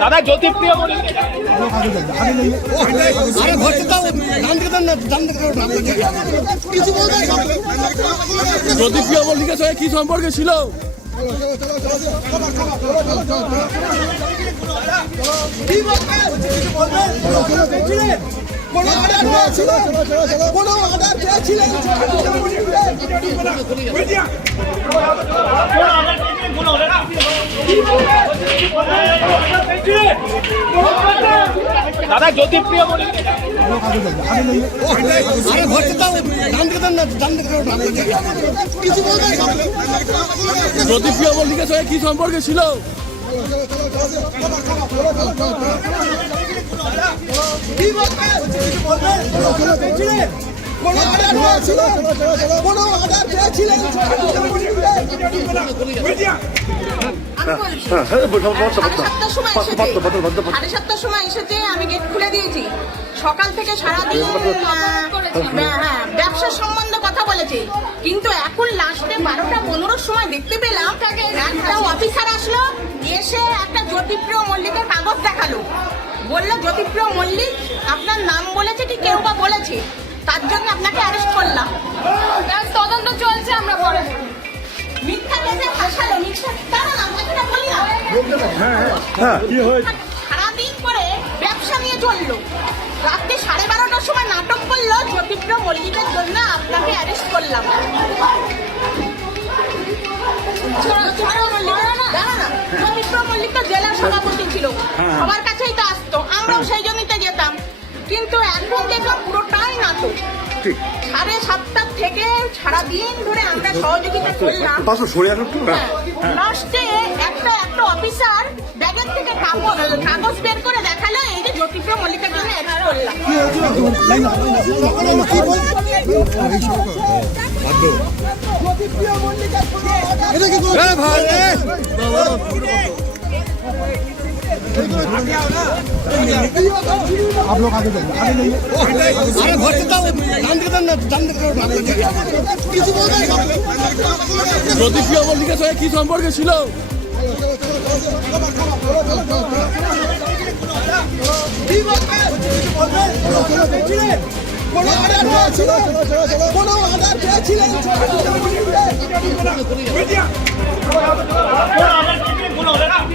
দাদা জ্যোতিপ্রিয় মল্লিক জ্যোতিপ্রিয় মল্লিকের সঙ্গে কি সম্পর্ক ছিল? দাদা জ্যোতিপ্রিয় মল্লিক জ্যোতিপ্রিয় মল্লিকের সঙ্গে কি সম্পর্ক ছিল আমি বলছি। সাড়ে সাতটার সময় এসেছে। আমি গেট খুলে দিয়েছি সকাল থেকে সারাদিন হ্যাঁ ব্যবসার সম্বন্ধে কথা বলেছে কিন্তু এখন লাস্টে বারোটা পনেরোর সময় দেখতে পেলাম একটা অফিসার আসলো এসে একটা জ্যোতিপ্রিয় মল্লিকের কাগজ দেখাল বলল জ্যোতিপ্রিয় মল্লিক আপনার নাম বলেছে কি কেউ বা বলেছে তার জন্য আপনাকে অ্যারেস্ট করলাম না সারাদিন করে ব্যবসা নিয়ে চলল। রাত্রে সাড়ে বারোটার সময় নাটক করল জ্যোতিপ্রিয় মল্লিকের জন্য আপনাকে অ্যারেস্ট করলাম। জ্যোতিপ্রিয় মল্লিক না জ্যোতিপ্রিয় মল্লিক তো জেলার সভাপতি ছিল। সবার কিন্তু এখন দেখলাম পুরোটাই নাটক সাড়ে সাতটার থেকে সারাদিন ধরে আমরা সহযোগিতা করলাম লাস্টে একটা একটা অফিসার ব্যাগের থেকে কাগজ কাগজ বের করে দেখাল এই যে জ্যোতিপ্রিয় মল্লিকের জন্য অ্যারেস্ট করলাম आप लोग आगे जाइए आगे जाइए জ্যোতিপ্রিয় মল্লিকের সঙ্গে কি সম্পর্ক ছিল দাদা জ্যোতিপ্রিয় মল্লিক